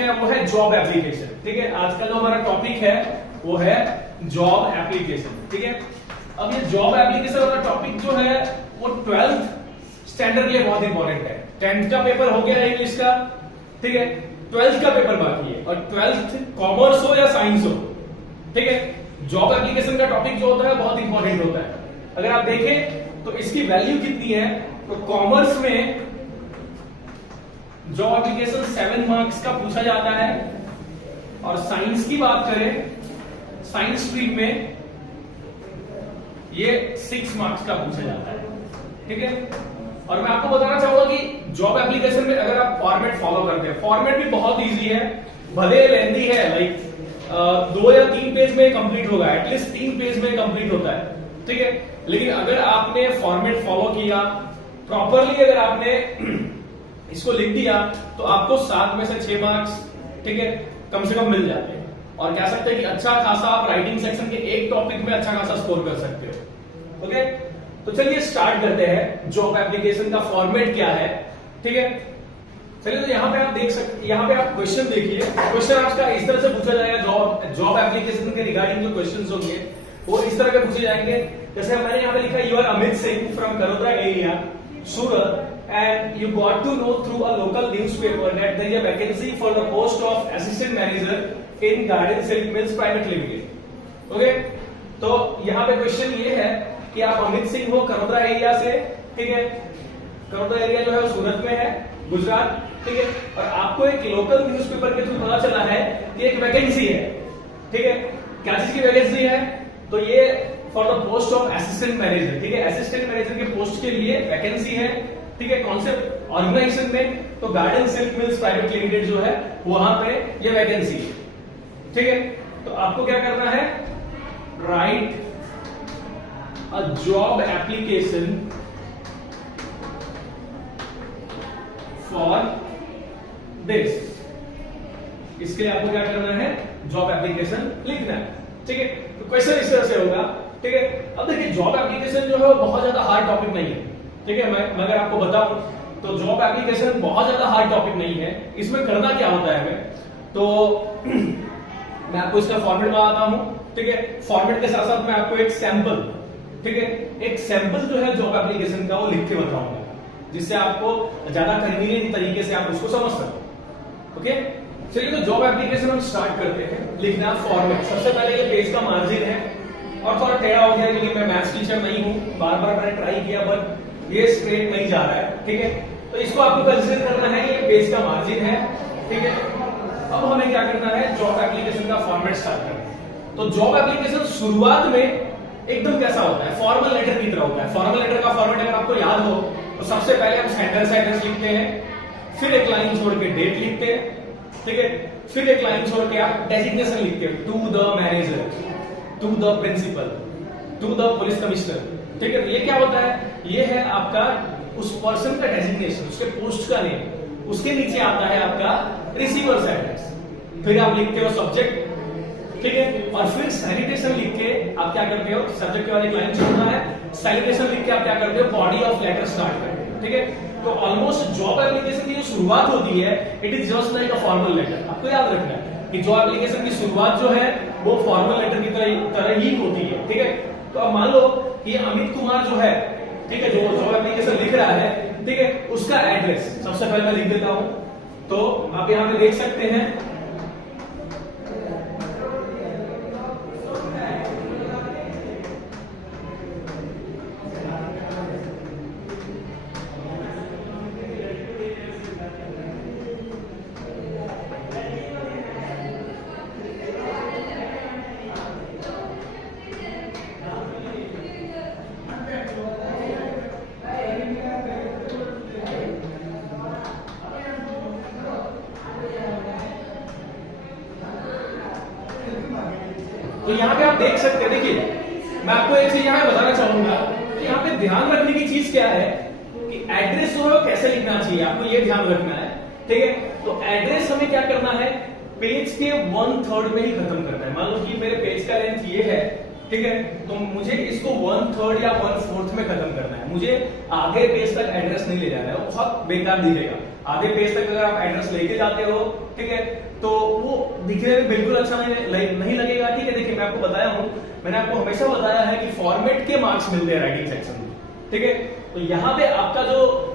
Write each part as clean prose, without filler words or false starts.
है वो है जॉब एप्लीकेशन। ठीक है, आज का जो हमारा टॉपिक है वो है जॉब एप्लीकेशन। ठीक है, अब ये जॉब एप्लीकेशन वाला टॉपिक जो है वो 12th स्टैंडर्ड के लिए बहुत इंपॉर्टेंट है। 10th का पेपर हो गया है इंग्लिश का, ठीक है, 12th का पेपर बाकी है, और 12th कॉमर्स हो या साइंस हो, ठीक है, जॉब एप्लीकेशन का टॉपिक जो होता है बहुत इंपॉर्टेंट होता है। अगर आप देखें तो इसकी वैल्यू कितनी है, तो कॉमर्स में जॉब एप्लीकेशन 7 मार्क्स का पूछा जाता है, और साइंस की बात करें, साइंस स्ट्रीम में ये 6 मार्क्स का पूछा जाता है। ठीक है, और मैं आपको बताना चाहूंगा कि जॉब एप्लीकेशन में अगर आप फॉर्मेट फॉलो करते हैं, फॉर्मेट भी बहुत इजी है, भले लेंथी है, लाइक 2 या 3 पेज में कंप्लीट होगा, एटलीस्ट 3 पेज में कंप्लीट होता है। ठीक है, लेकिन अगर आपने फॉर्मेट फॉलो किया प्रॉपरली, अगर आपने इसको लिख दिया तो आपको 7 में से 6 मार्क्स, ठीक है, कम से कम मिल जाते हैं। और कह सकते हैं कि अच्छा खासा आप राइटिंग सेक्शन के एक टॉपिक में अच्छा खासा स्कोर कर सकते हो। ओके, तो चलिए स्टार्ट करते हैं। जॉब एप्लीकेशन का फॉर्मेट क्या है, ठीक है, चलिए। तो यहाँ पे आप देख सकते, यहाँ पे आप क्वेश्चन देखिए, क्वेश्चन आपका इस तरह से पूछा जाएगा। जॉब एप्लीकेशन के रिगार्डिंग जो क्वेश्चंस होंगे वो इस तरह के पूछे जाएंगे। जैसे मैंने यहाँ पे लिखा, you are Amit Singh from Karodara area, Surat, and you got to know through a local newspaper that there is a vacancy for the post of assistant manager in Garden Silk Mills Private Limited। Okay, तो यहाँ पे question ये है कि आप अमित सिंह हो करोदरा area से, ठीक है, करोदरा एरिया जो है वो सूरत में है, गुजरात, ठीक है, और आपको एक लोकल न्यूज़पेपर के थ्रू पता चला है कि एक वैकेंसी है। ठीक है, क्या चीज की वैकेंसी है, तो ये for the post of assistant manager. ठीक है, असिस्टेंट मैनेजर के पोस्ट के लिए वैकेंसी है। ठीक है, कौन से ऑर्गेनाइजेशन में, तो garden silk mills private limited जो है वहां पे ये वैकेंसी है। ठीक है, तो आपको क्या करना है, right a job application for this. इसके लिए आपको क्या करना है, जॉब एप्लीकेशन लिखना है। ठीक है, तो क्वेश्चन इस तरह से होगा। ठीक है, अब देखिए जॉब एप्लीकेशन जो है वो बहुत ज्यादा हार्ड टॉपिक नहीं है। ठीक है, मैं अगर आपको बताऊं तो जॉब एप्लीकेशन बहुत ज्यादा हार्ड टॉपिक नहीं है। इसमें करना क्या होता है हमें, तो मैं आपको इसका फॉर्मेट बताता हूं। ठीक है, फॉर्मेट के साथ साथ मैं आपको एक सैंपल, ठीक है, एक सैंपल जो है जॉब एप्लीकेशन का वो लिख के बताऊंगा, जिससे आपको ज्यादा कन्वीनियंट तरीके से आप उसको समझ सको। ओके, चलिए, तो जॉब एप्लीकेशन हम स्टार्ट करते हैं। लिखना फॉर्मेट, सबसे पहले ये पेज का मार्जिन है, और थोड़ा टेढ़ा हो गया क्योंकि मैं मैथ्स टीचर नहीं हूं, बार बार मैंने ट्राई किया बट ये स्ट्रेट नहीं जा रहा है। ठीक है, तो इसको आपको कंसीडर करना है, ये पेज का मार्जिन है। ठीक है, अब हमें क्या करना है, जॉब एप्लीकेशन का फॉर्मेट स्टार्ट करना है। तो जॉब एप्लीकेशन शुरुआत में एकदम कैसा होता है, फॉर्मल लेटर की तरह होता है। फॉर्मल लेटर का फॉर्मेट अगर आपको याद हो तो सबसे पहले हम सेंटेंस एड्रेस लिखते हैं, फिर एक लाइन छोड़ के डेट लिखते हैं, ठीक है, फिर एक लाइन छोड़ के आप डेजिग्नेशन लिखते हैं, to the manager, to the principal, to the police commissioner. ठीक है, ये क्या होता है, ये है आपका उस पर्सन का डेजिग्नेशन, उसके पोस्ट का नेम, उसके नीचे आता है आपका रिसीवर्स एड्रेस, फिर आप लिखते हो सब्जेक्ट, ठीक है, और फिर सैल्यूटेशन लिख के आप क्या करते हो, सब्जेक्ट के बाद एक लाइन छोड़ना है, सैल्यूटेशन लिख के आप क्या करते हो, बॉडी ऑफ लेटर स्टार्ट करते हो। ठीक है, तो ऑलमोस्ट जॉब एप्लीकेशन की जो शुरुआत होती है, it is just like a formal letter. आपको याद रखना है कि जॉब एप्लीकेशन की शुरुआत जो है वो फॉर्मल लेटर की तरह ही होती है। ठीक है, तो अब मान लो कि अमित कुमार जो है, ठीक है, जो जॉब एप्लीकेशन लिख रहा है, ठीक है, उसका एड्रेस सबसे पहले मैं लिख देता हूं। तो आप यहां पे देख सकते हैं, तो यहाँ पे आप देख सकते हैं, देखिए मैं आपको एक चीज यहाँ बताना चाहूंगा कि यहाँ पे ध्यान रखने की चीज क्या है कि एड्रेस जो है कैसे लिखना चाहिए, आपको ये ध्यान रखना है। ठीक है, तो एड्रेस हमें क्या करना है, पेज के 1/3 में ही खत्म करना है। मान लो कि मेरे पेज का लेंथ ये है, ठीक है, तो मुझे इसको 1/3 या 1/4 में खत्म करना है। मुझे आधे पेज तक एड्रेस नहीं ले जाना है, वो बहुत बेकार दिखेगा। आधे पेज तक अगर आप एड्रेस लेके जाते हो, ठीक है, तो वो दिखने में बिल्कुल अच्छा नहीं लगेगा। ठीक है, देखिए मैं आपको बताया हूं, मैंने आपको हमेशा बताया है कि फॉर्मेट के मार्क्स मिलते हैं राइटिंग सेक्शन में। ठीक है, तो यहाँ पे आपका जो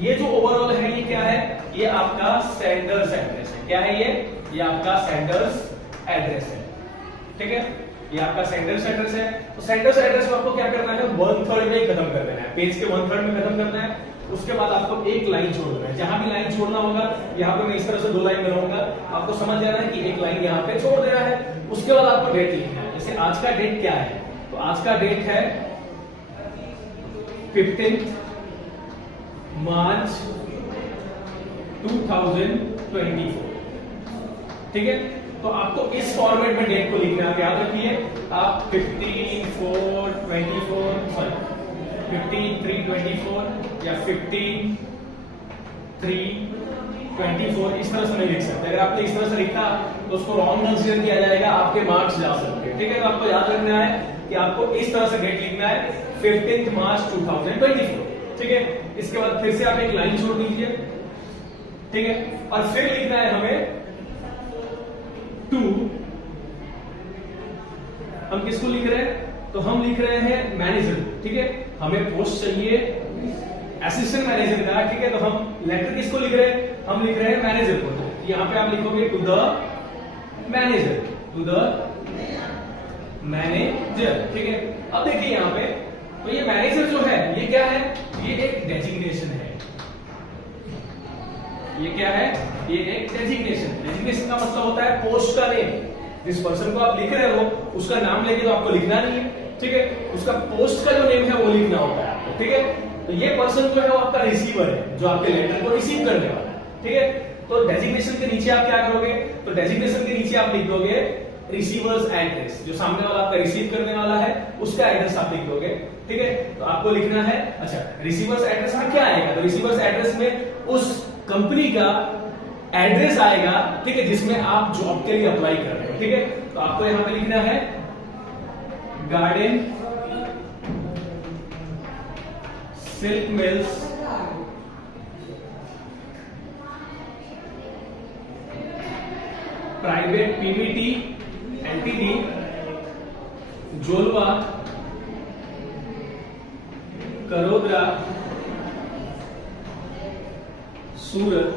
ये जो ओवरऑल है ये क्या है, ये आपका सेंडर्स एड्रेस है। क्या है ये आपका सेंडर्स एड्रेस है। ठीक है, ये आपका सेंडर्स एड्रेस है। तो सेंडर्स एड्रेस को आपको क्या करना है, 1/3 में ही खत्म कर देना है, पेज के 1/3 में खत्म करना है। उसके बाद आपको एक लाइन छोड़ना है, जहां भी लाइन छोड़ना होगा, यहाँ पे मैं इस तरह से 2 लाइन बनाऊंगा, आपको समझ जाना है कि एक लाइन यहाँ पे छोड़ देना है। उसके बाद आपको डेट लिखना है। जैसे आज का डेट क्या है, तो आज का डेट है 15 मार्च 2024। ठीक है, तो आपको इस फॉर्मेट में डेट को लिखना है। याद रखिए, आप 15/3/24 या 15/3/24 इस तरह से नहीं लिख सकते। अगर आपने इस तरह से लिखा तो उसको रॉन्ग कंसीडर किया जाएगा, आपके मार्क्स जा सकते हैं। ठीक है, तो आपको याद रखना है कि आपको इस तरह से डेट लिखना है 15 मार्च 2024। ठीक है, इसके बाद फिर से आप एक लाइन छोड़ दीजिए। ठीक है, और फिर लिखना है हमें टू, हम किसको लिख रहे हैं, तो हम लिख रहे हैं मैनेजर। ठीक है, हमें पोस्ट चाहिए असिस्टेंट मैनेजर का। ठीक है, तो हम लेटर किसको लिख रहे हैं, हम लिख रहे हैं मैनेजर को। तो यहां पे आप लिखोगे to the manager, to the manager. ठीक है, अब देखिए यहां पे, तो ये मैनेजर जो है ये क्या है, ये एक डेजिग्नेशन है। ये क्या है, ये एक डेजिग्नेशन। डेजिग्नेशन का मतलब होता है पोस्ट का नेम। जिस पर्सन को आप लिख रहे हो उसका नाम लेके तो आपको लिखना नहीं है। ठीक है, उसका पोस्ट का जो नेम है वो लिखना होता है आपको। ठीक है, तो ये पर्सन जो है वो आपका रिसीवर है, जो आपके लेटर को रिसीव करने वाला है। ठीक है, तो डेजिग्नेशन के नीचे आप क्या करोगे, तो डेजिग्नेशन के नीचे आप लिख दोगे रिसीवर्स एड्रेस। जो सामने वाला आपका रिसीव करने वाला है उसका एड्रेस आप लिख दोगे। ठीक है, तो आपको लिखना है, अच्छा रिसीवर्स एड्रेस में क्या आएगा, तो रिसीवर्स एड्रेस में उस कंपनी का एड्रेस आएगा। ठीक है, जिसमें आप जॉब के लिए अप्लाई कर रहे हो। ठीक है, तो आपको यहां पे लिखना है garden silk mills private PVT LTD Jolwa Karodara Surat.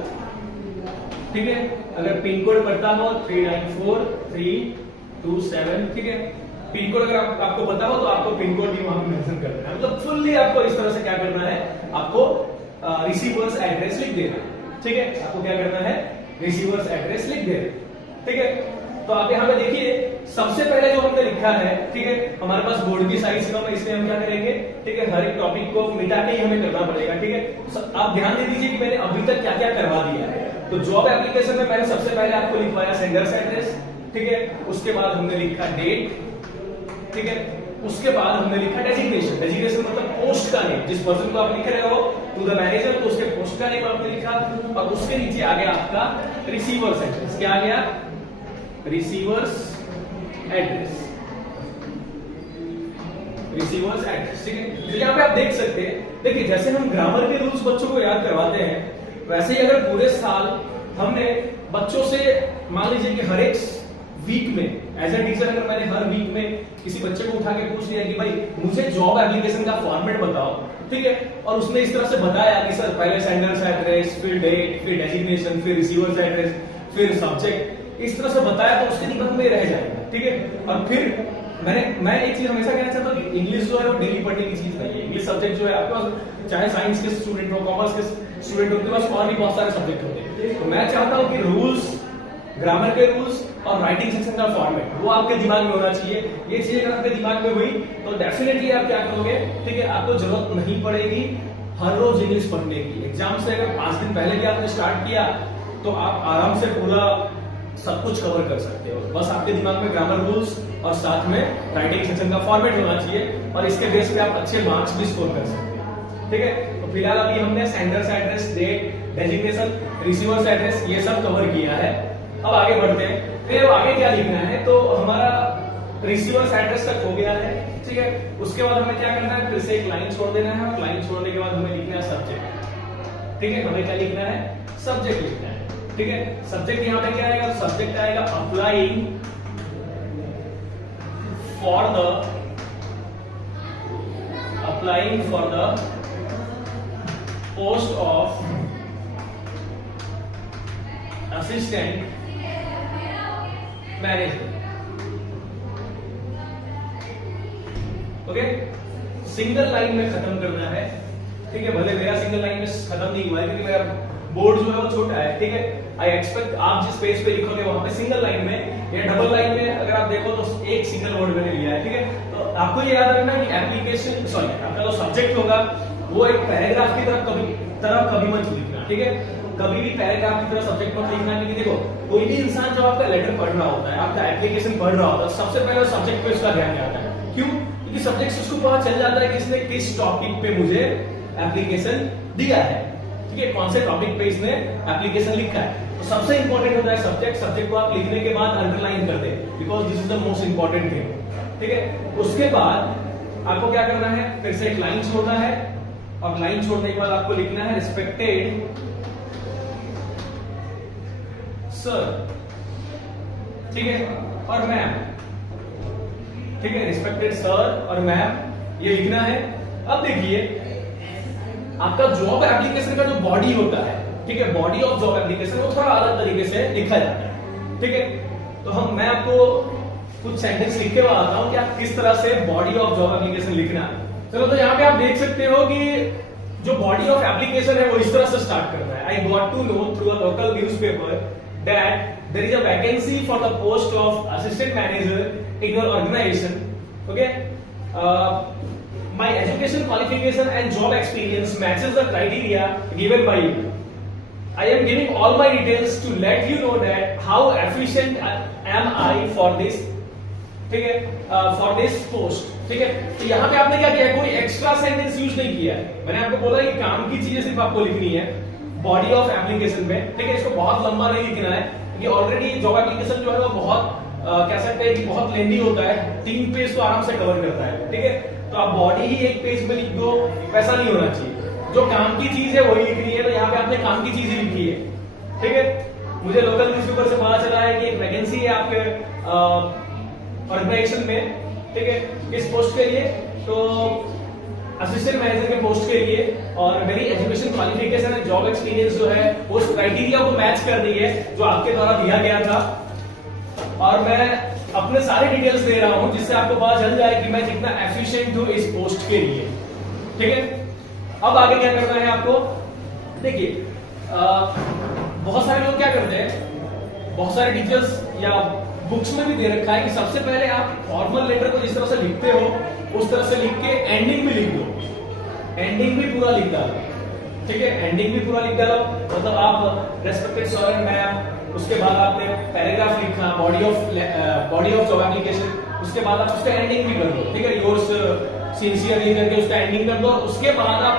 ठीक है, अगर पिन कोड पड़ता हो 394327। ठीक है, पिन कोड अगर आपको पता हो तो आपको पिन कोड भी वहां पे मेंशन कर देना है। मतलब फुल्ली आपको इस तरह से क्या करना है, आपको रिसीवर्स एड्रेस लिख देना है। ठीक है, आपको क्या करना है, रिसीवर्स एड्रेस लिख देना। ठीक है, तो आप यहाँ पे देखिए सबसे पहले जो हमने लिखा है। ठीक है, हमारे पास बोर्ड की साइज कम है, इसलिए हम क्या करेंगे, ठीक है, हर एक टॉपिक को मिटा के ही हमें करना पड़ेगा। ठीक है, आप ध्यान दे दीजिए कि मैंने अभी तक क्या क्या करवा दिया है। तो जॉब एप्लीकेशन में मैंने सबसे पहले आपको लिखवाया सेंडर्स एड्रेस। ठीक है, उसके बाद हमने लिखा डेट। ठीक है, उसके बाद हमने लिखा डेजिग्नेशन। डेजिग्नेशन मतलब पोस्ट का नेम, जिस पर्सन को आप लिख रहे हो टू द मैनेजर, तो उसके पोस्ट का नेम आपने लिखा। और उसके नीचे आ गया आपका रिसीवर्स एड्रेस। क्या आ गया, रिसीवर्स एड्रेस, रिसीवर्स एड्रेस। ठीक है, तो यहाँ पे आप देख सकते हैं, देखिए जैसे हम ग्रामर के रूल्स बच्चों को याद करवाते हैं, वैसे ही अगर पूरे साल हमने बच्चों से, मान लीजिए कि हर एक वीक में एज ए टीचर अगर मैंने हर वीक में किसी बच्चे को उठा के पूछ लिया कि भाई मुझे जॉब एप्लीकेशन का फॉर्मेट बताओ। ठीक है, और उसने इस तरह से बताया कि सर पहले सेंडर्स एड्रेस, फिर डेट, फिर डेजिग्नेशन, फिर रिसीवर्स एड्रेस, फिर सब्जेक्ट, इस तरह से बताया तो उसके दिमाग में रह जाएगा। ठीक है, और फिर मैं एक चीज हमेशा कहना चाहता हूँ कि इंग्लिश जो है वो डेली पढ़ने की चीज नहीं है। इंग्लिश सब्जेक्ट जो है आपके पास, चाहे साइंस के स्टूडेंट हो, कॉमर्स के स्टूडेंट हो, उनके पास और भी बहुत सारे सब्जेक्ट होते हैं। तो मैं चाहता हूँ कि रूल्स, ग्रामर के रूल्स और राइटिंग सेक्शन का फॉर्मेट वो आपके दिमाग में होना चाहिए। ये चीज अगर आपके दिमाग में हुई तो डेफिनेटली आप क्या करोगे, ठीक है, आपको जरूरत नहीं पड़ेगी हर रोज इंग्लिश पढ़ने की। एग्जाम से अगर 5 दिन पहले भी आपने स्टार्ट किया तो आप आराम से पूरा सब कुछ कवर कर सकते हो। बस आपके दिमाग में ग्रामर रूल्स और साथ में राइटिंग सेक्शन का फॉर्मेट होना चाहिए, और इसके बेस पे आप अच्छे मार्क्स भी स्कोर कर सकते हैं। ठीक है, तो फिलहाल अभी हमने sender's address, date, designation, receiver's address ये सब कवर किया है। अब आगे बढ़ते हैं, फिर आगे क्या लिखना है, तो हमारा रिसीवर्स एड्रेस तक हो गया है। ठीक है, उसके बाद हमें क्या करना है, फिर से एक लाइन छोड़ देना है, और लाइन छोड़ने के बाद हमें लिखना है सब्जेक्ट। ठीक है, हमें क्या लिखना है, सब्जेक्ट लिखना है। ठीक है। सब्जेक्ट यहां पे क्या आएगा, सब्जेक्ट आएगा applying for the post of assistant manager. Okay, single line में खत्म करना है, ठीक है। भले मेरा सिंगल लाइन में खत्म नहीं हुआ है क्योंकि मेरा बोर्ड जो है वो छोटा है, ठीक है। आई एक्सपेक्ट आप जिस पेज पे लिखोगे वहां पे सिंगल लाइन में या डबल लाइन में अगर आप देखो तो एक सिंगल वर्ड मैंने लिया है, ठीक है। तो आपको ये याद रखना कि एप्लीकेशन सॉरी आपका जो सब्जेक्ट होगा वो एक पैराग्राफ की तरफ कभी मत लिखना, ठीक है। कभी भी पैराग्राफ की तरह सब्जेक्ट मत लिखना, क्योंकि देखो कोई भी इंसान जब आपका लेटर पढ़ रहा होता है, आपका एप्लीकेशन पढ़ रहा होता है, सबसे पहले सब्जेक्ट पे उसका ध्यान जाता है। क्यों? क्योंकि सब्जेक्ट से उसको पता चल जाता है कि इसने किस टॉपिक पे मुझे एप्लीकेशन दिया है, ठीक है, कौन से टॉपिक पे इसने एप्लीकेशन लिखा है। तो सबसे इंपॉर्टेंट होता है सब्जेक्ट। सब्जेक्ट को आप लिखने के बाद अंडरलाइन कर दे, because this is the most important thing, ठीक है। उसके बाद आपको क्या करना है, फिर से एक लाइन छोड़ना है और लाइन छोड़ने के बाद आपको लिखना है रिस्पेक्टेड सर, ठीक है, और मैम, ठीक है। रिस्पेक्टेड सर और मैम ये लिखना है। अब देखिए आपका जॉब एप्लीकेशन का जो बॉडी होता है, ठीक है, बॉडी ऑफ जॉब एप्लीकेशन वो थोड़ा अलग तरीके से लिखा जाता है, ठीक है। तो मैं आपको कुछ सेंटेंस लिख के बताता हूं कि आप किस तरह से बॉडी ऑफ जॉब एप्लीकेशन लिखना है। चलो, तो यहाँ पे आप देख सकते हो कि जो बॉडी ऑफ एप्लीकेशन है वो इस तरह से स्टार्ट करता है। I got to know through a local newspaper that there is a vacancy for the post of assistant manager in your organization. Okay, my education qualification and job experience matches the criteria given by you. I am giving all my details to let you know that how efficient am I for this, ठीक है, for this post, ठीक है। तो यहाँ पे आपने क्या किया, कोई एक्स्ट्रा सेंटेंस यूज नहीं किया है। मैंने आपको बोला कि काम की चीजें सिर्फ आपको लिखनी है बॉडी ऑफ एप्लीकेशन में, ठीक है। इसको बहुत लंबा नहीं लिखना है क्योंकि ऑलरेडी जॉब एप्लीकेशन जो है वो बहुत कह सकते हैं कि बहुत लेंदी होता है, 3 पेज तो आराम से कवर करता है, ठीक है। तो आप बॉडी ही एक पेज में लिख दो, वैसा नहीं होना चाहिए। जो काम की चीज है वही लिखनी है। तो यहाँ पे आपने काम की चीज ही लिखी है, ठीक है। मुझे लोकल न्यूज़पेपर से पता चला है कि एक वैकेंसी है आपके ऑर्गेनाइजेशन में, ठीक है, किस पोस्ट के लिए, तो असिस्टेंट मैनेजर के पोस्ट के लिए, और मेरी education qualification and job experience जो है उस क्राइटेरिया को मैच कर रही है जो आपके द्वारा दिया गया था। और मैं अपने सारे डिटेल्स दे रहा हूं जिससे आपको पता चल जाए कि मैं कितना एफिशिएंट हूं इस पोस्ट के लिए, ठीक है। अब आगे क्या करना है आपको, देखिए बहुत सारे लोग क्या करते हैं, बहुत सारे टीचर्स या बुक्स में भी दे रखा है कि सबसे पहले आप फॉर्मल लेटर को जिस तरह से लिखते हो उस तरह से लिख के एंडिंग भी लिख दो, एंडिंग भी पूरा लिख डालो, ठीक है। एंडिंग भी पूरा लिख डालो, मतलब आप रेस्पेक्टेड सर एंड मैम, उसके बाद आपने पैराग्राफ लिखा बॉडी ऑफ जॉब एप्लीकेशन, उसके बाद आप उसका एंडिंग भी कर दो, ठीक है। योर्स सिंसियरली करके उसका एंडिंग कर दो, उसके बाद आप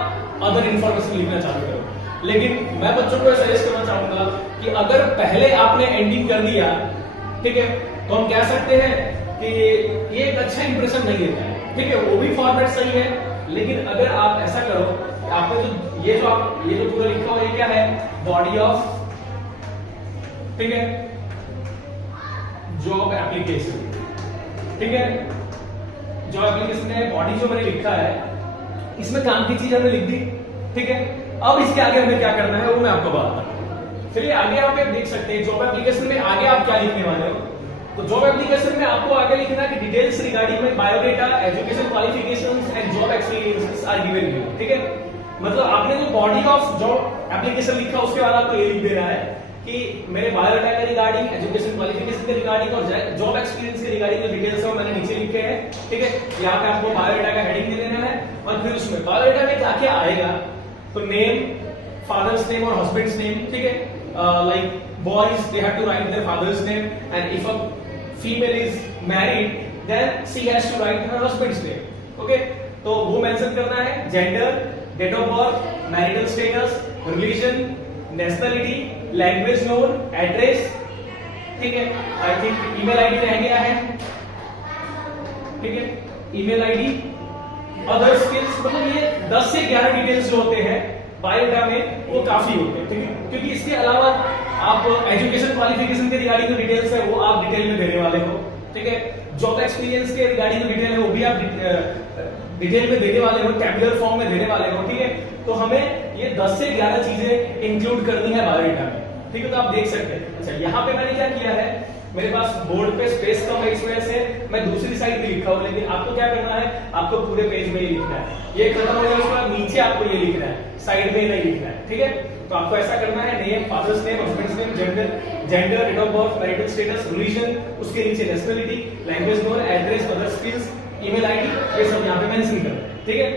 अदर इंफॉर्मेशन लिखना चालू करो। लेकिन मैं बच्चों को सजेस्ट करना चाहूंगा कि अगर पहले आपने एंडिंग कर दिया, ठीक है, तो हम कह सकते हैं कि ये एक अच्छा इंप्रेशन नहीं देता है, ठीक है। वो भी फॉर्मेट सही है, लेकिन अगर आप ऐसा करो कि आपने ये जो पूरा लिखा हुआ ये क्या है, बॉडी ऑफ, ठीक है, जॉब एप्लीकेशन, ठीक है। जॉब एप्लीकेशन में बॉडी जो मैंने लिखा है इसमें काम की चीज हमने लिख दी, ठीक है। अब इसके आगे हमें क्या करना है वो मैं आपको बताता हूं। चलिए आगे आप देख सकते हैं जॉब एप्लीकेशन में आगे आप क्या लिखने वाले हो। तो जॉब एप्लीकेशन में आपको आगे लिखना है कि details regarding my biodata, education qualifications and job experiences are given you, ठीक है। मतलब आपने जो बॉडी ऑफ जॉब एप्लीकेशन लिखा उसके बाद आपको ये लिख देना है कि मेरे बायोडेटा के रिगार्डिंग, एजुकेशन क्वालिफिकेशन के रिगार्डिंग और जॉब एक्सपीरियंस के रिगार्डिंग जो डिटेल्स है मैंने नीचे लिखे हैं, ठीक है। यहाँ पे आपको बायोडेटा का हेडिंग दे देना है और फिर उसमें बायोडेटा में क्या क्या आएगा, तो नेम, फादर्स नेम और हस्बैंड्स नेम, ठीक है। Like boys, they have to write their father's name, and if a female is married, then she has to write her husband's name. Okay, तो वो मेंशन करना है, gender, date of birth, marital status, religion, nationality, language known, address, ठीक है। I think email ID रह गया है, ठीक है, ईमेल आईडी, अदर स्किल्स, मतलब ये 10 से 11 डिटेल्स जो होते हैं बायोडाटा में वो काफी होते हैं, ठीक है। क्योंकि इसके अलावा आप एजुकेशन क्वालिफिकेशन के रिगार्डिंग जो डिटेल्स है वो आप डिटेल में देने वाले हो, ठीक है। जॉब एक्सपीरियंस के रिगार्डिंग जो डिटेल है वो भी आप डिटेल में देने वाले हो, टैबुलर फॉर्म में देने वाले हो, ठीक है। तो हमें ये 10 से 11 चीजें इंक्लूड करनी है बायोडेटा में, ठीक है। तो आप देख सकते हैं। अच्छा, यहाँ पे मैंने क्या किया है, मेरे पास बोर्ड पे स्पेस कम है, इस वजह से मैं दूसरी साइड भी लिखा हूं, लेकिन आपको क्या करना है, आपको पूरे पेज में ही लिखना है। ये खत्म हो गया, उसके बाद नीचे आपको ये लिखना है, साइड में ही नहीं लिखना है, ठीक है। तो आपको ऐसा करना है, name, father's name, husband's name, gender, date of birth, marital status, religion, उसके नीचे nationality, language known, address, other skills, email ID, ये सब यहाँ पे मेंशन करना है, ठीक है।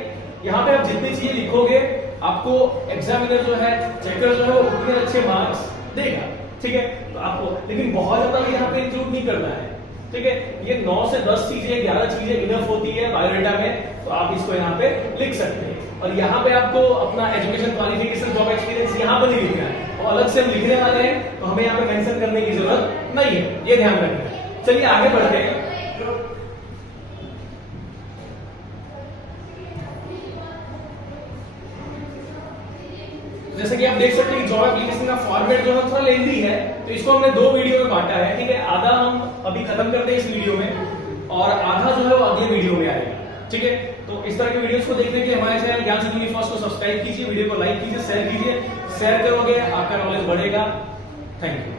यहाँ पे आप जितनी चीजें लिखोगे आपको एग्जामिनर जो है, चेकर जो है, वो उतने अच्छे मार्क्स देगा, ठीक है। तो आपको लेकिन बहुत ज्यादा यहाँ पे इंक्लूड नहीं करना है, ठीक है। ये 9 से 10 चीजें, 11 चीजें इनफ होती है बायोडेटा में, तो आप इसको यहाँ पे लिख सकते हैं। और यहाँ पे आपको अपना एजुकेशन क्वालिफिकेशन, जॉब एक्सपीरियंस यहाँ पर नहीं लिखना है, और अलग से हम लिखने वाले हैं, तो हमें यहाँ पे मेंशन करने की जरूरत नहीं है, ये ध्यान रखना है। चलिए आगे बढ़ते हैं। जैसे कि आप देख सकते हैं कि जॉब एप्लीकेशन का फॉर्मेट जो है थोड़ा लेंथी है, तो इसको हमने 2 वीडियो में बांटा है, ठीक है। आधा हम अभी खत्म करते हैं इस वीडियो में, और आधा जो है वो अगले वीडियो में आएगा, ठीक है। तो इस तरह के वीडियोस को देखने के लिए हमारे चैनल ज्ञान से जुड़ी फर्स्ट को सब्सक्राइब कीजिए, वीडियो को लाइक कीजिए, शेयर कीजिए। शेयर करोगे आपका नॉलेज बढ़ेगा। Thank you.